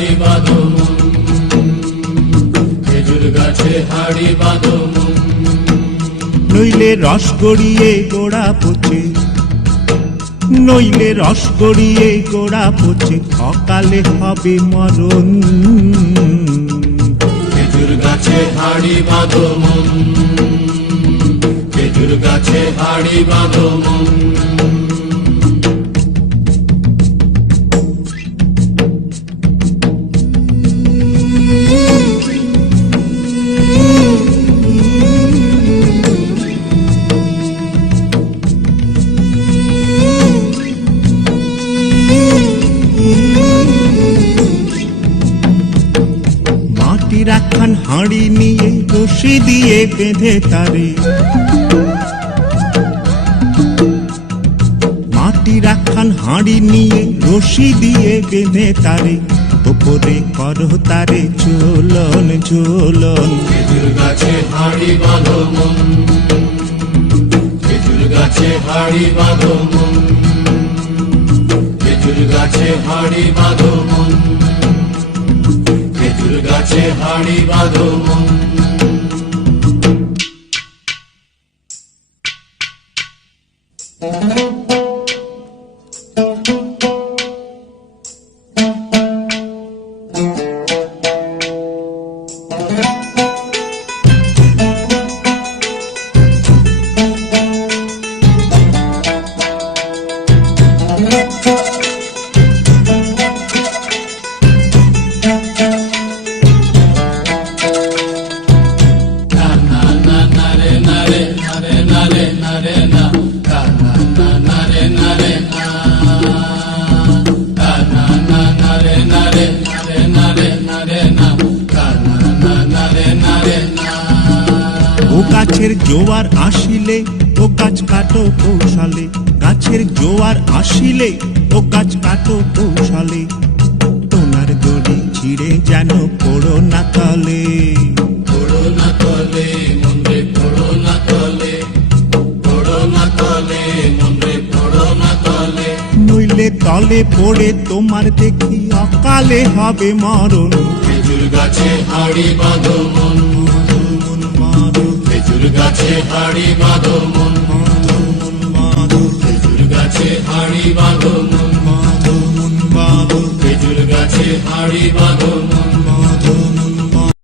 হাড়ি বাঁধো মন, খেজুর গাছে হাড়ি বাঁধো মন। নইলে রস গড়িয়ে গোড়া পচে, নইলে রস গড়িয়ে গোড়া পচে, অকালে হবে মরণ। খেজুর গাছে হাড়ি বাঁধো মন, খেজুর গাছে হাড়ি বাঁধো মন। মাটির একখান হাঁড়ি নিয়ে রশি দিয়ে বেঁধে তারে, মাটির একখান হাঁড়ি নিয়ে রশি দিয়ে বেঁধে তারে, ওপরে করো তারে ঝোলন ঝোলন। খেজুর গাছে হাড়ি বাঁধো মন, খেজুর গাছে হাড়ি বাঁধো মন, খেজুর গাছে হাড়ি বাঁধো মন, খেজুর গাছে হাড়ি বাঁধো মন। ও গাছের জোয়ার আসিলে ও গাছ কাটো কৌশলে, গাছের জোয়ার আসিলে ও গাছ কাটো কৌশলে, তোমার দড়ি ছিঁড়ে যেন পড়ো না তলে। পড়ো না তলে মনরে, পড়ো না তলে, পড়ো না তলে মনরে, পড়ো না তলে। নইলে তলে পড়ে তোমার দেখি অকালে হবে মরণ। খেজুর গাছে হাড়ি বাঁধো মন, খেজুর গাছে হাড়ি বাঁধো মন, খেজুর গাছে হাড়ি বাঁধো মন, খেজুর গাছে হাড়ি বাঁধো মন।